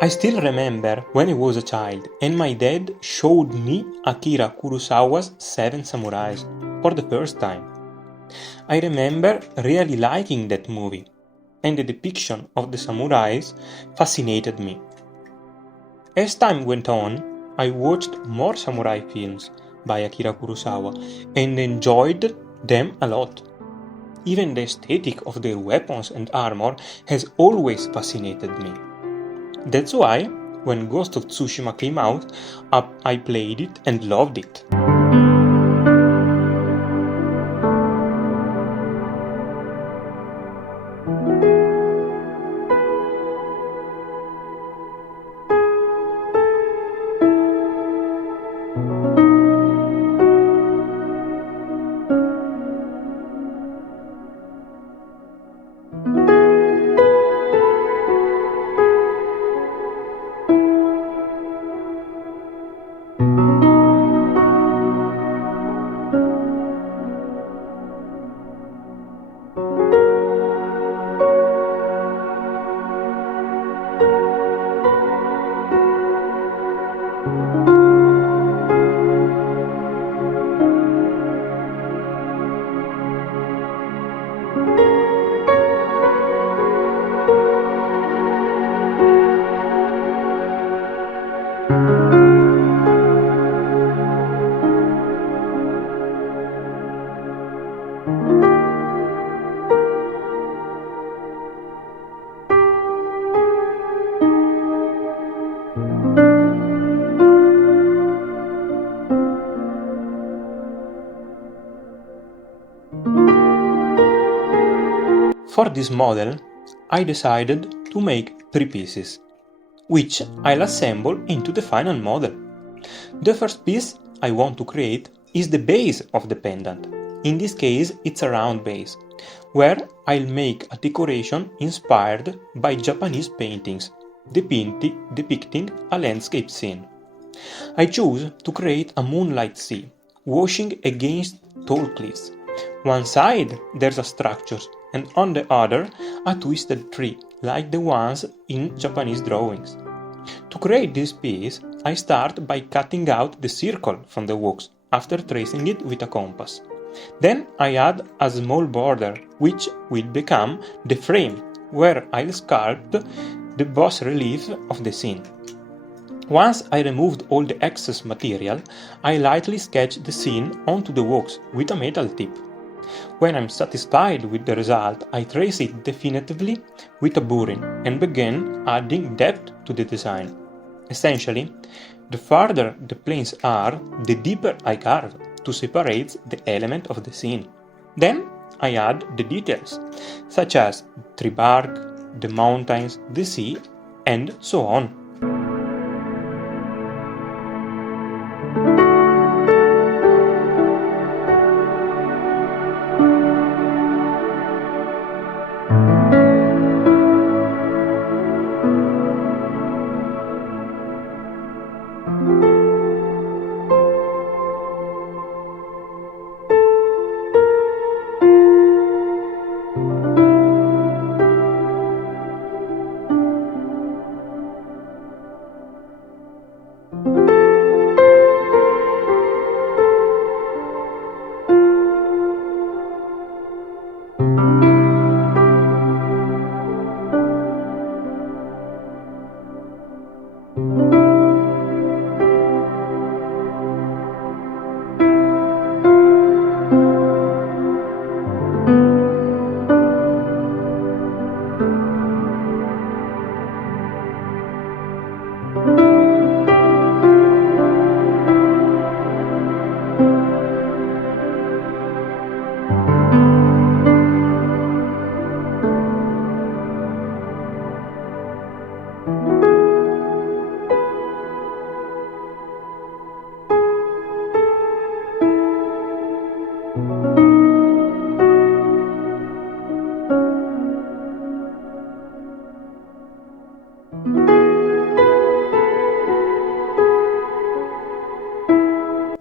I still remember when I was a child and my dad showed me Akira Kurosawa's Seven Samurais for the first time. I remember really liking that movie, and the depiction of the samurais fascinated me. As time went on, I watched more samurai films by Akira Kurosawa and enjoyed them a lot. Even the aesthetic of their weapons and armor has always fascinated me. That's why, when Ghost of Tsushima came out, I played it and loved it. For this model, I decided to make 3 pieces, which I'll assemble into the final model. The first piece I want to create is the base of the pendant. In this case, it's a round base, where I'll make a decoration inspired by Japanese paintings, depicting a landscape scene. I choose to create a moonlight sea, washing against tall cliffs. One side there's a structure, and on the other a twisted tree, like the ones in Japanese drawings. To create this piece, I start by cutting out the circle from the wax, after tracing it with a compass. Then I add a small border, which will become the frame, where I'll sculpt the bas relief of the scene. Once I removed all the excess material, I lightly sketch the scene onto the wax with a metal tip. When I'm satisfied with the result, I trace it definitively with a burin and begin adding depth to the design. Essentially, the farther the planes are, the deeper I carve to separate the element of the scene. Then I add the details, such as the tree bark, the mountains, the sea, and so on.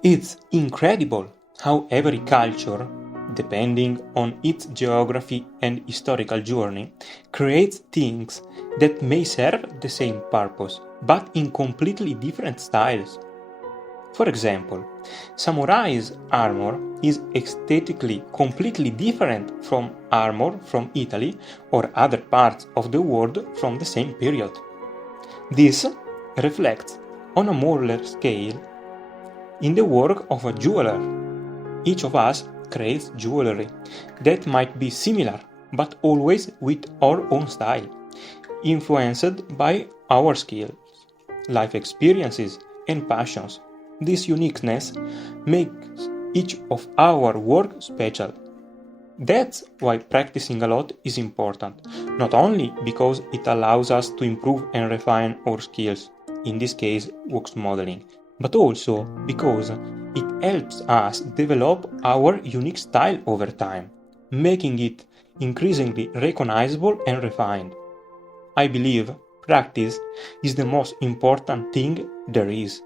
It's incredible how every culture depending on its geography and historical journey, creates things that may serve the same purpose, but in completely different styles. For example, samurai's armor is aesthetically completely different from armor from Italy or other parts of the world from the same period. This reflects on a modular scale in the work of a jeweler. Each of us creates jewelry that might be similar, but always with our own style, influenced by our skills, life experiences, and passions. This uniqueness makes each of our work special. That's why practicing a lot is important, not only because it allows us to improve and refine our skills, in this case wax modeling, but also because it helps us develop our unique style over time, making it increasingly recognizable and refined. I believe practice is the most important thing there is.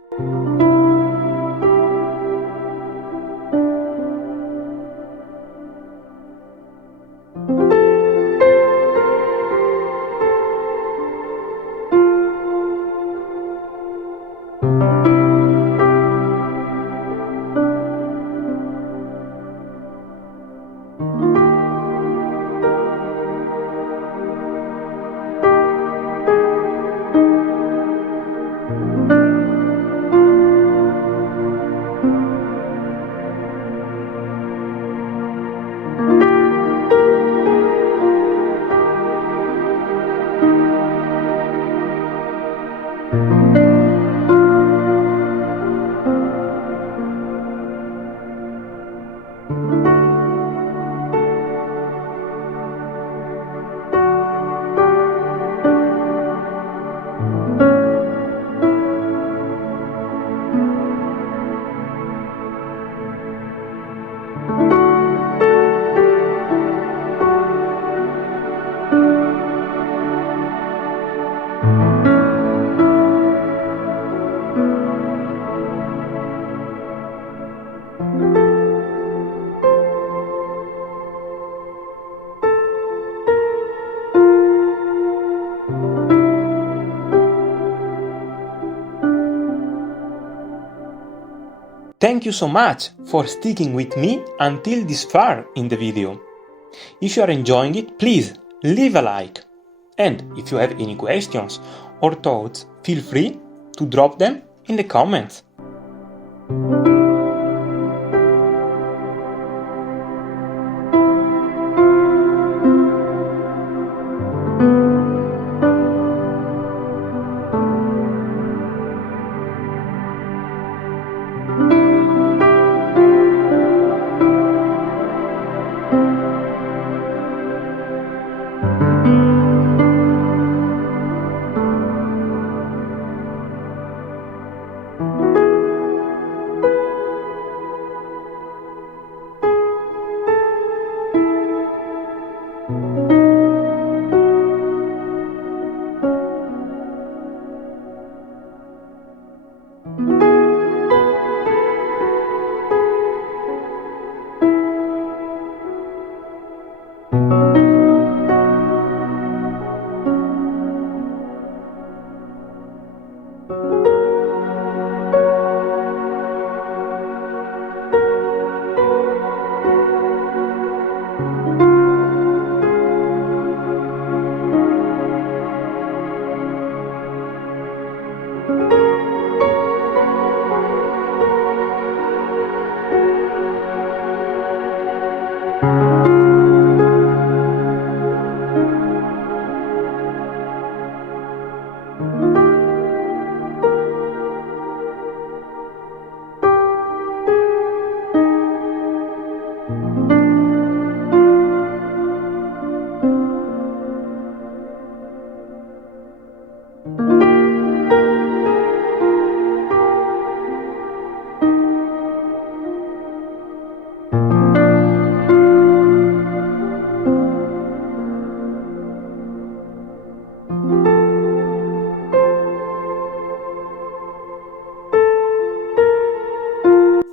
Thank you so much for sticking with me until this far in the video. If you are enjoying it, please leave a like. And if you have any questions or thoughts, feel free to drop them in the comments.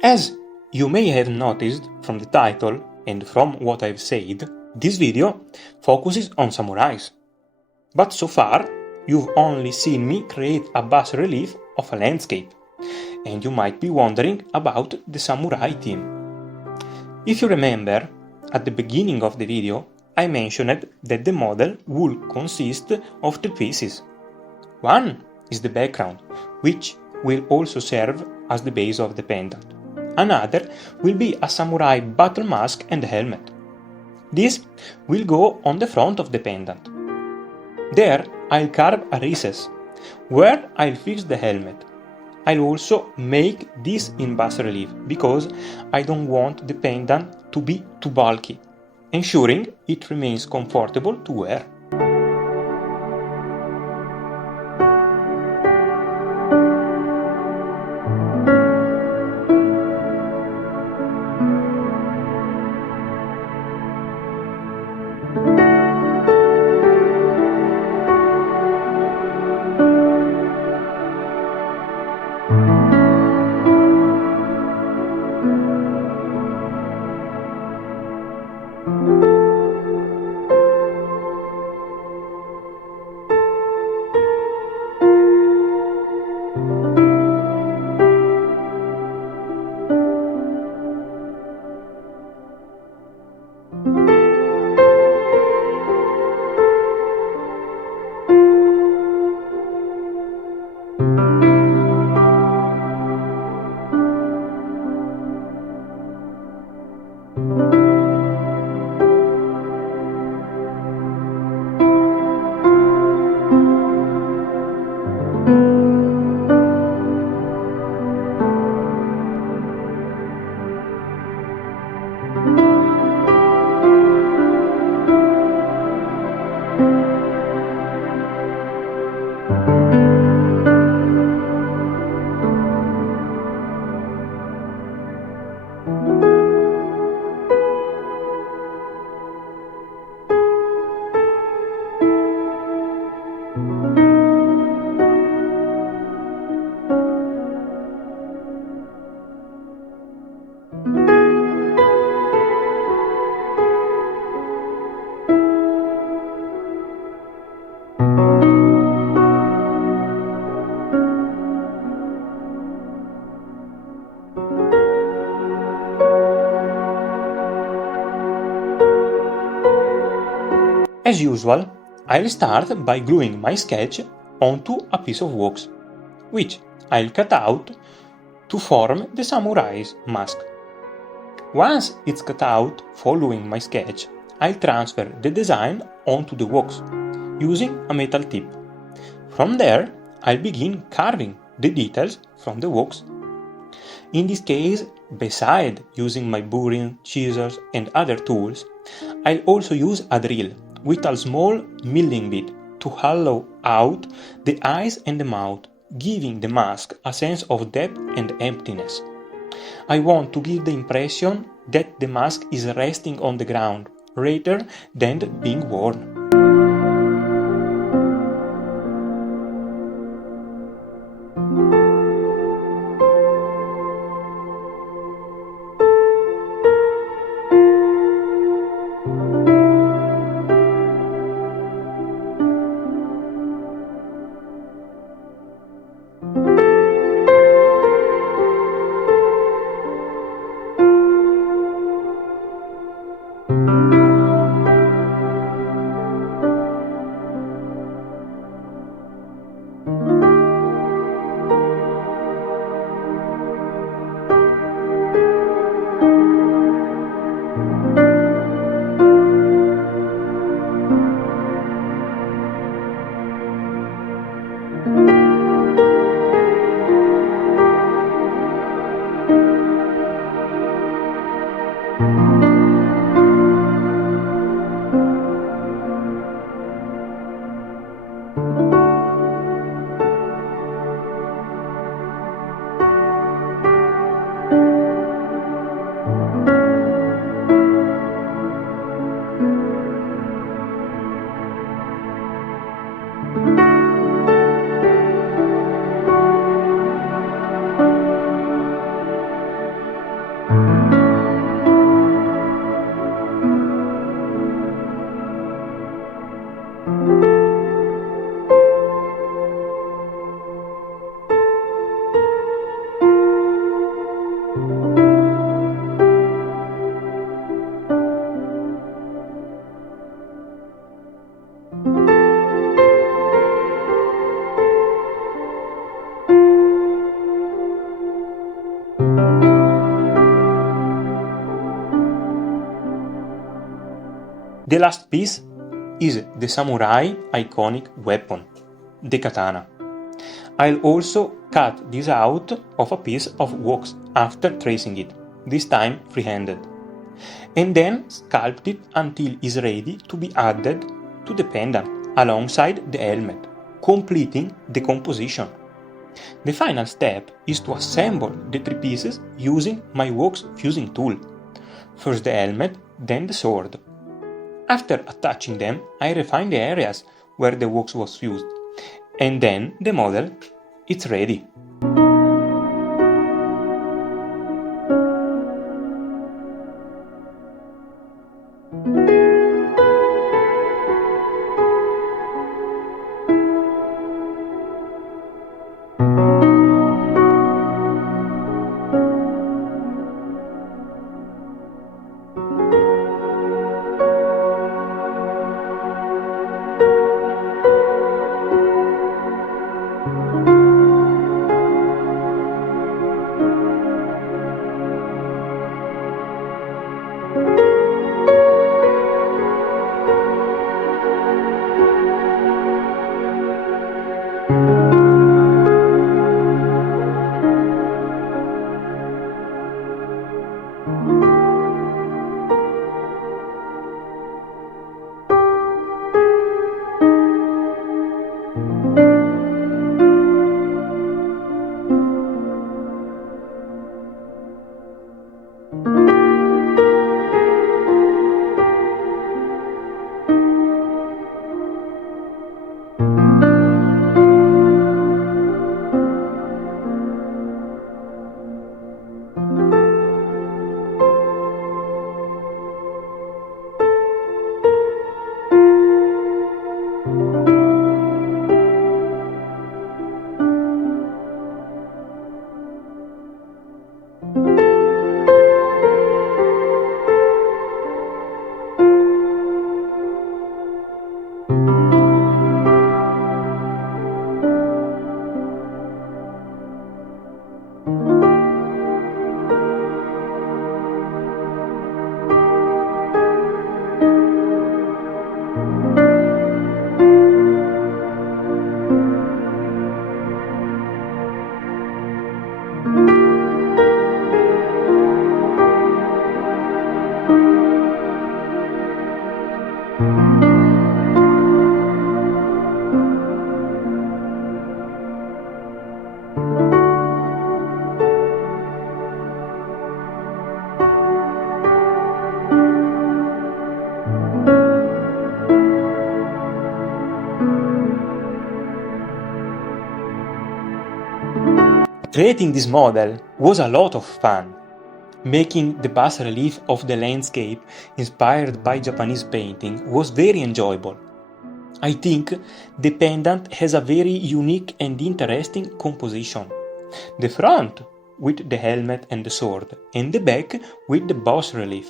As you may have noticed from the title and from what I've said, this video focuses on samurais. But so far, you've only seen me create a bas-relief of a landscape, and you might be wondering about the samurai theme. If you remember, at the beginning of the video, I mentioned that the model would consist of 3 pieces. One is the background, which will also serve as the base of the pendant. Another will be a samurai battle mask and helmet. This will go on the front of the pendant. There I'll carve a recess, where I'll fix the helmet. I'll also make this in bas-relief, because I don't want the pendant to be too bulky, ensuring it remains comfortable to wear. As usual, I'll start by gluing my sketch onto a piece of wax, which I'll cut out to form the samurai's mask. Once it's cut out following my sketch, I'll transfer the design onto the wax, using a metal tip. From there, I'll begin carving the details from the wax. In this case, beside using my burin, chisels and other tools, I'll also use a drill with a small milling bit to hollow out the eyes and the mouth, giving the mask a sense of depth and emptiness. I want to give the impression that the mask is resting on the ground rather than being worn. The last piece is the samurai iconic weapon, the katana. I'll also cut this out of a piece of wax after tracing it, this time freehanded, and then sculpt it until it's ready to be added to the pendant alongside the helmet, completing the composition. The final step is to assemble the three pieces using my wax fusing tool. First the helmet, then the sword. After attaching them, I refine the areas where the wax was fused, and then the model is ready. Creating this model was a lot of fun. Making the bas-relief of the landscape inspired by Japanese painting was very enjoyable. I think the pendant has a very unique and interesting composition. The front with the helmet and the sword, and the back with the bas-relief.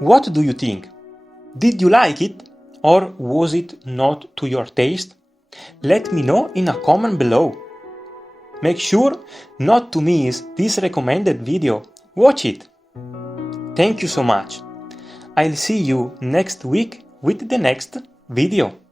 What do you think? Did you like it? Or was it not to your taste? Let me know in a comment below. Make sure not to miss this recommended video. Watch it! Thank you so much. I'll see you next week with the next video.